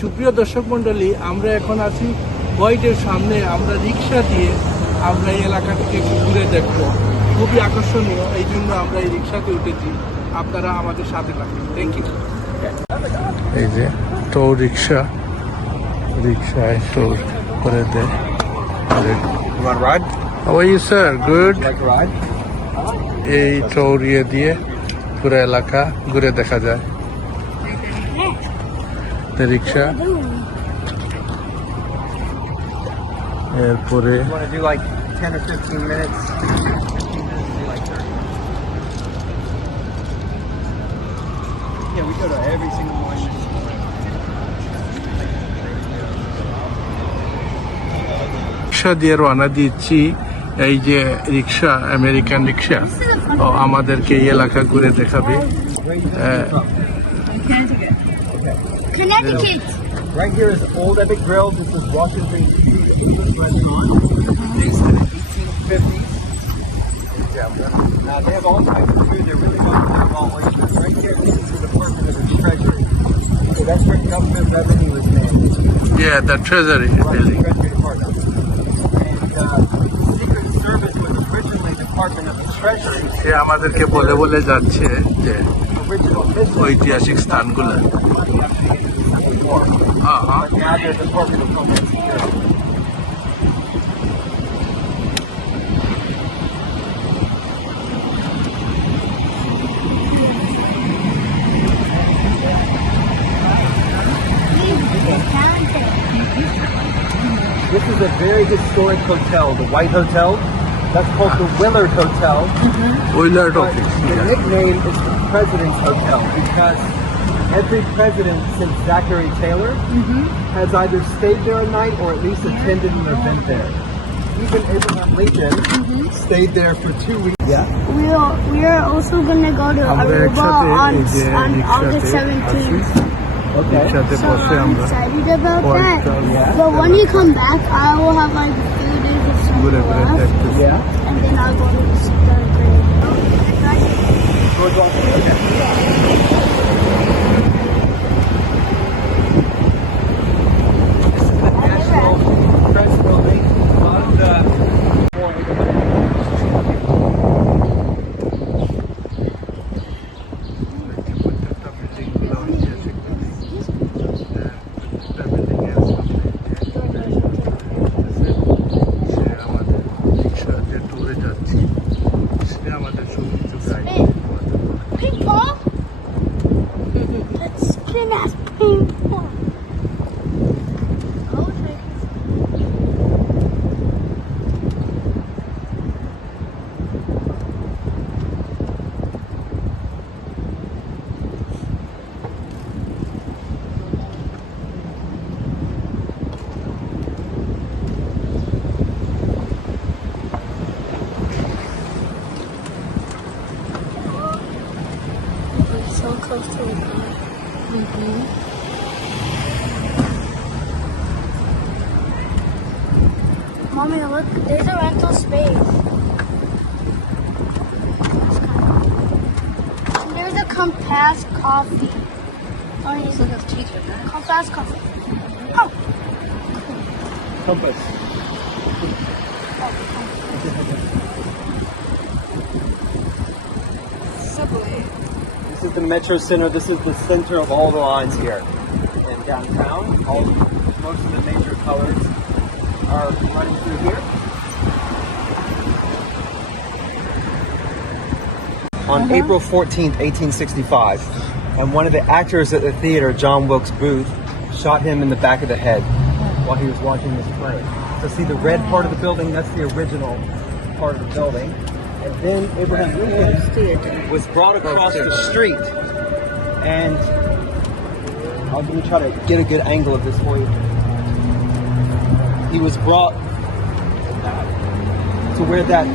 সুপ্রিয় দর্শক মণ্ডলী, আমরা এখন আছি হোয়াইটের সামনে। আমরা রিক্সা দিয়ে আমরা এই এলাকাটিকে একটু ঘুরে দেখবো। খুবই আকর্ষণীয়, এই জন্য আমরা এই রিক্সাতে উঠেছি। আপনারা আমাদের সাথে থাকুন। Thank you. এই যে টো রিক্সায় টোর করে দেয়। How are you, sir? Good. এই টোর দিয়ে পুরো এলাকা ঘুরে দেখা যায়। রিক্সা এরপরে রিক্সা দিয়ে রওনা দিচ্ছি। এই যে রিক্সা, আমেরিকান রিক্সা, আমাদেরকে এই এলাকা ঘুরে দেখাবে। Connecticut. Right here is Old Epic Grill. This is Washington Street restaurant. Based in the 1850s. Now they have all types of food. They're really fun to all oysters. Right here, this is the Department of the Treasury. So that's where government revenue is made. Yeah, the Treasury building. Treasury Department. And Secret Service was originally Department of the Treasury. সে আমাদেরকে বলে যাচ্ছে যে Original mission. ঐতিহাসিক স্থানগুলো। But now they're Department of Homeland Security. This is a very historic hotel, the White Hotel. That's called the Willard Hotel. Willard But office. the nickname is the President's Hotel because every president since Zachary Taylor has either stayed there a night or at least attended an event there. Even Abraham Lincoln stayed there for 2 weeks. Yeah. We are also gonna go to Aruba on August 17th. Okay. So I'm excited about that. Yeah. But when you come back, I will have like a few days of summer left, Yeah. and then I'll go to the National Press Building on the ping pong. Let's spin as ping pong. So close to it. Mommy, look, there's a rental space. And there's a Compass Coffee. Oh, yeah. Compass Coffee. Oh. Compass. Subway. This is the Metro Center. This is the center of all the lines here. And downtown, most of the major colors are running through here. On April 14th, 1865, and one of the actors at the theater, John Wilkes Booth, shot him in the back of the head while he was watching this play. So see the red part of the building, that's the original part of the building. And then Abraham Lincoln was brought across the street, and I'm going to try to get a good angle of this for you. He was brought to where that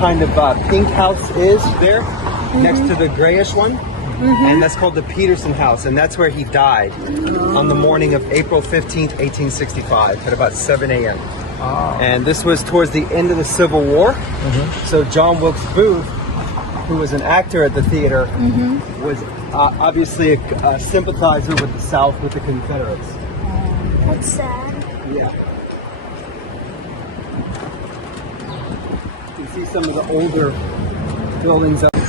kind of pink house is there, next to the grayish one, and that's called the Peterson House, and that's where he died on the morning of April 15th, 1865, at about 7 a.m. And this was towards the end of the Civil War. So John Wilkes Booth, who was an actor at the theater, was obviously a sympathizer with the South, with the Confederates. That's sad. Yeah. You can see some of the older buildings up. We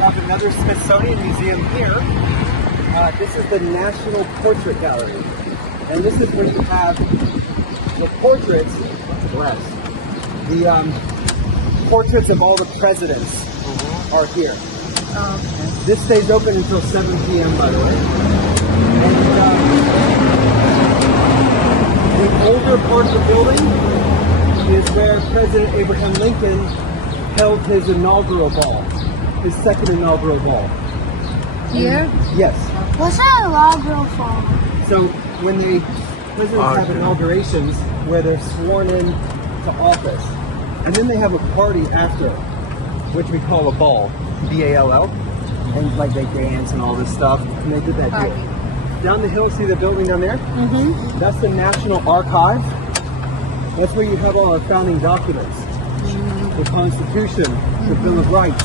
have another Smithsonian museum here. This is the National Portrait Gallery. And this is where you have the portraits, the portraits of all the presidents are here. This stays open until 7 p.m. by the way. And the older part of the building is where President Abraham Lincoln held his inaugural ball, his second inaugural ball. Here? Yes. What's an inaugural fall? So when the presidents have inaugurations where they're sworn in to office, and then they have a party after, which we call a ball, B-A-L-L, and like they dance and all this stuff, and they did that here. Down the hill, see the building down there? Mm-hmm. That's the National Archive. That's where you have all our founding documents. The Constitution, the Bill of Rights,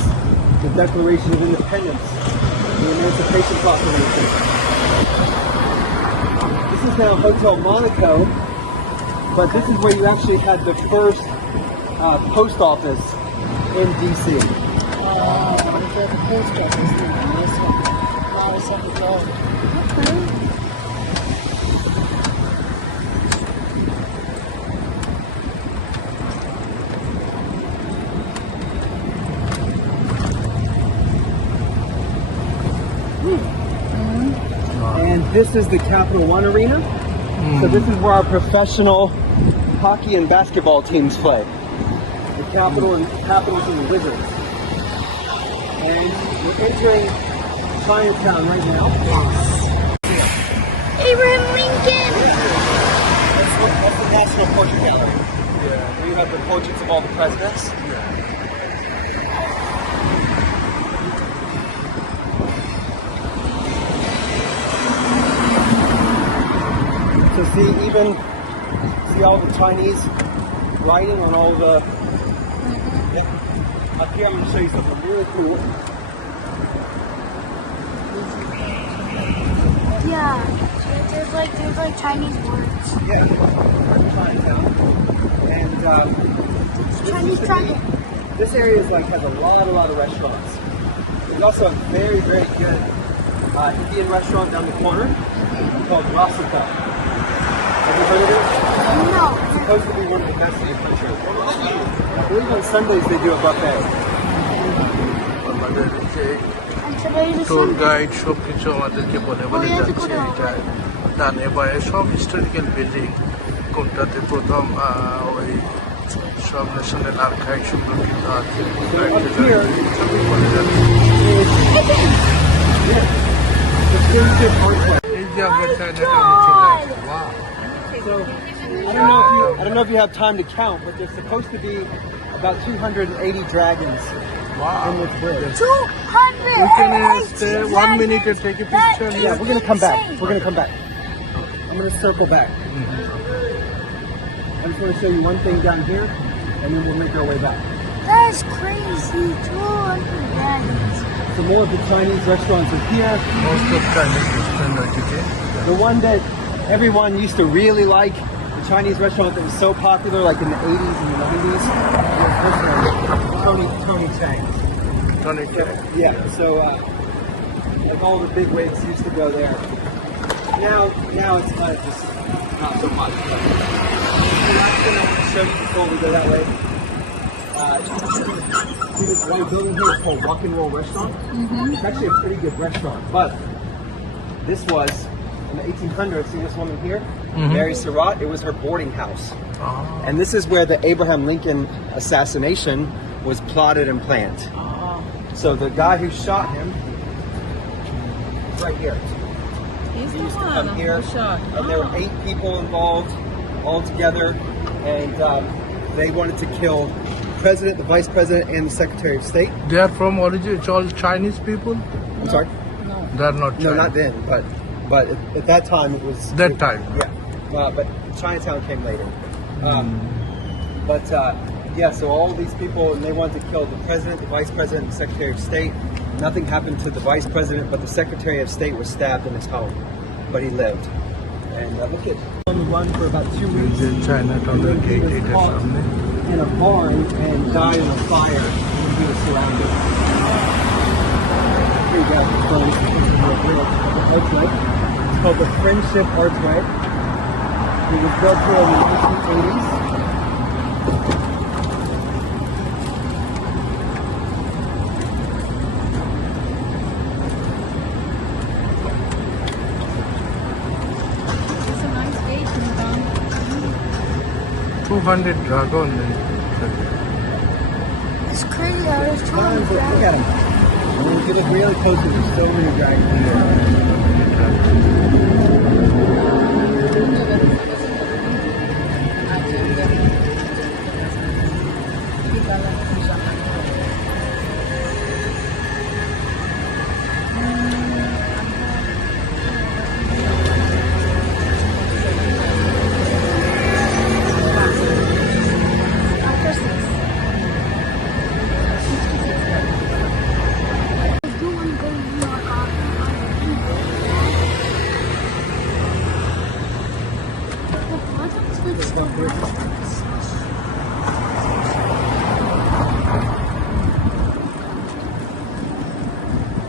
the Declaration of Independence, the Emancipation Proclamation. This is now Hotel Monaco, but this is where you actually had the first post office in D.C. And this is the Capital One Arena. So this is where our professional hockey and basketball teams play. The Capitals and the Wizards. And we're entering Chinatown right now. Abraham Lincoln! That's the National Portrait Gallery. Yeah. Where you have the portraits of all the presidents. So see all the Chinese writing on all the. Up here, I'm going to show you something really cool. Yeah. There's like Chinese words. Yeah, Chinatown. And Chinese triangle. this area is has a lot of restaurants. There's also a very good Indian restaurant down the corner called Rasika. Have you heard of it? No. It's supposed to be one of the best in the country. I believe on Sundays they do a buffet. আমাদের যে And today's a tour Sunday. Guide সব কিছু আমাদেরকে বলে যাচ্ছে এটা ডানে বায়ে সব হিস্টোরিক্যাল বিল্ডিং কোনটাতে প্রথম ওই সব ন্যাশনাল আর্কাইভ সংরক্ষিত আছে সবই বলে যাচ্ছে এই যে আমরা চাইনাটাউনে চলে আসছি wow So, I don't know if you have time to count, but there's supposed to be about 280 dragons in this bridge. 200! We can stay 1 minute and take a picture. Yeah, we're gonna come back. We're gonna come back. I'm gonna circle back. I'm just gonna show you one thing down here, and then we'll make our way back. That is crazy. 200 dragons. So more of the Chinese restaurants are here. Most of Chinese restaurant are today. The one that everyone used to really like, the Chinese restaurant that was so popular, like in the 80s and the 90s, was this one, Tony Chang's. Tony Chang. Yeah, so like all the big wigs used to go there. Now it's kind of just not so much. The last thing I want to show you before we go that way. See this white building here? It's called Rock and Roll Restaurant. It's actually a pretty good restaurant, but this was in the 1800s. See this woman here, Mary Surratt? It was her boarding house, and this is where the Abraham Lincoln assassination was plotted and planned. So the guy who shot him is right here. He's He the used to one come here, who shot. and there were 8 people involved all together, and they wanted to kill the president, the vice president, and the secretary of state. They are from origin. It's all Chinese people. I'm sorry. They are not. No, Chinese. not then, but at that time it was. That time. Yeah, but Chinatown came later. But Yeah, so all these people, and they wanted to kill the president, the vice president, and the secretary of state. Nothing happened to the vice president, but the secretary of state was stabbed in his home, but he lived. And look at on the run for about 2 weeks. চায়নাটাউনের gate এটার সামনে In a barn and died in a fire when he was surrounded. Here you go. Archway. It's called the Friendship Archway. It was built here in the 1980s. It's a nice gate in the barn. 200 dragon. It's crazy how there's Look 200 dragons. at him. When you get it really close, there's so many dragons here.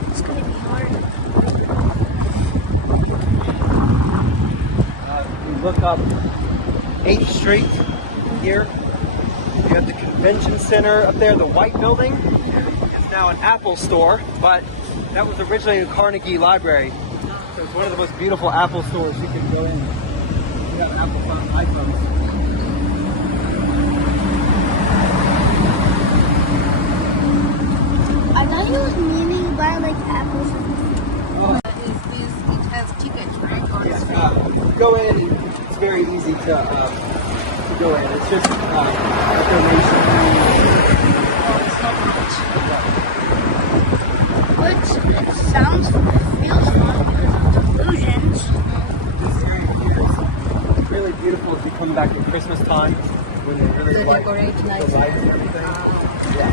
It's gonna be hard. You look up 8th Street here. You have the convention center up there, the white building. It's now an Apple store, but that was originally a Carnegie Library. So it's one of the most beautiful Apple stores you can go in. You got Apple iPhones. I thought he was meaning by like apples. It has tickets, right? Or Yes, go in. It's very easy to go in. It's just a donation. Which it sounds, feels fun because of illusions. This area here is really beautiful if you come back at Christmas time when they really they light decorate the nice. lights and everything. Yeah.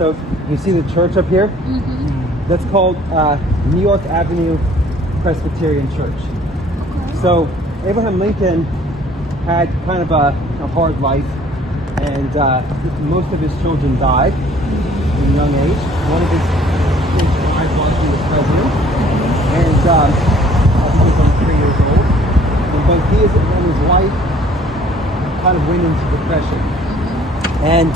So you see the church up here? That's called New York Avenue Presbyterian Church. So Abraham Lincoln had kind of a hard life, and most of his children died at a young age. One of his kids died while he was president, and he was only 3 years old. And both he and his wife kind of went into depression, and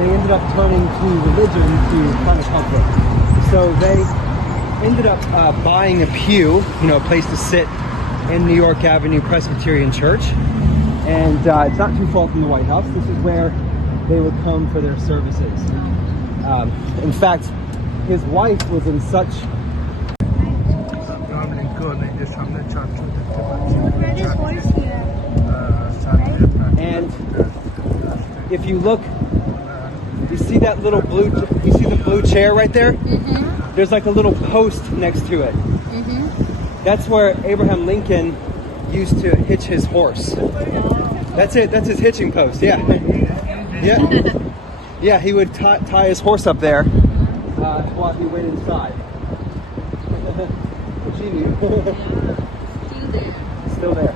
they ended up turning to religion to kind of help them. So they ended up buying a pew, a place to sit in New York Avenue Presbyterian Church. And it's not too far from the White House. This is where they would come for their services. In fact, his wife was in such... Abraham Lincoln এই যে সামনে church দেখতে পাচ্ছি Red is horse here. And if you look, you see that little blue, you see the blue chair right there? There's like a little post next to it. That's where Abraham Lincoln used to hitch his horse. That's it. That's his hitching post. Yeah. Yeah. Yeah, he would tie his horse up there while he went inside. Which he knew. Still there. Still there.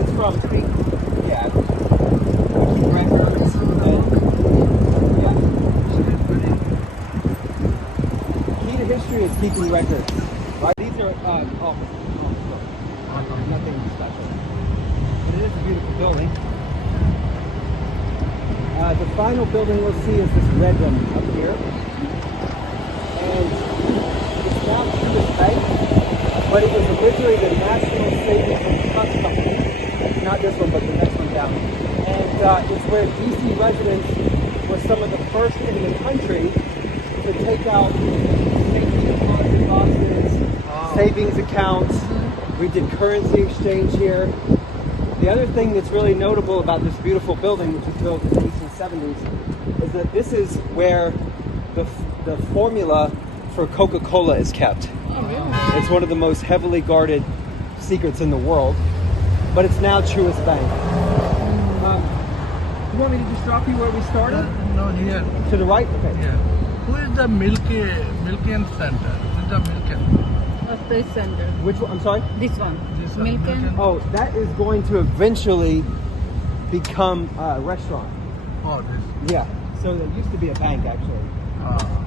It's from yeah. Records and yeah. Key to history is keeping records. building. The final building we'll see is this red one up here. And it's now Truist Bank, but it was originally the National Savings and Trust Company. Not this one, but the next one down. And it's where DC residents were some of the first in the country to take out safety deposit boxes, savings accounts. We did currency exchange here. The other thing that's really notable about this beautiful building, which was built in the 1870s, is that this is where the formula for Coca-Cola is kept. It's one of the most heavily guarded secrets in the world, but it's now Truist Bank. You want me to just drop you where we started? No, here. To the right? Okay. Yeah. Who is the Milken Center? Who is the Milken? A space center. Which one? I'm sorry? This one. This one, Milken. Milken. Oh, that is going to eventually become a restaurant. Oh, this. Yeah. So there used to be a bank, actually. Ah.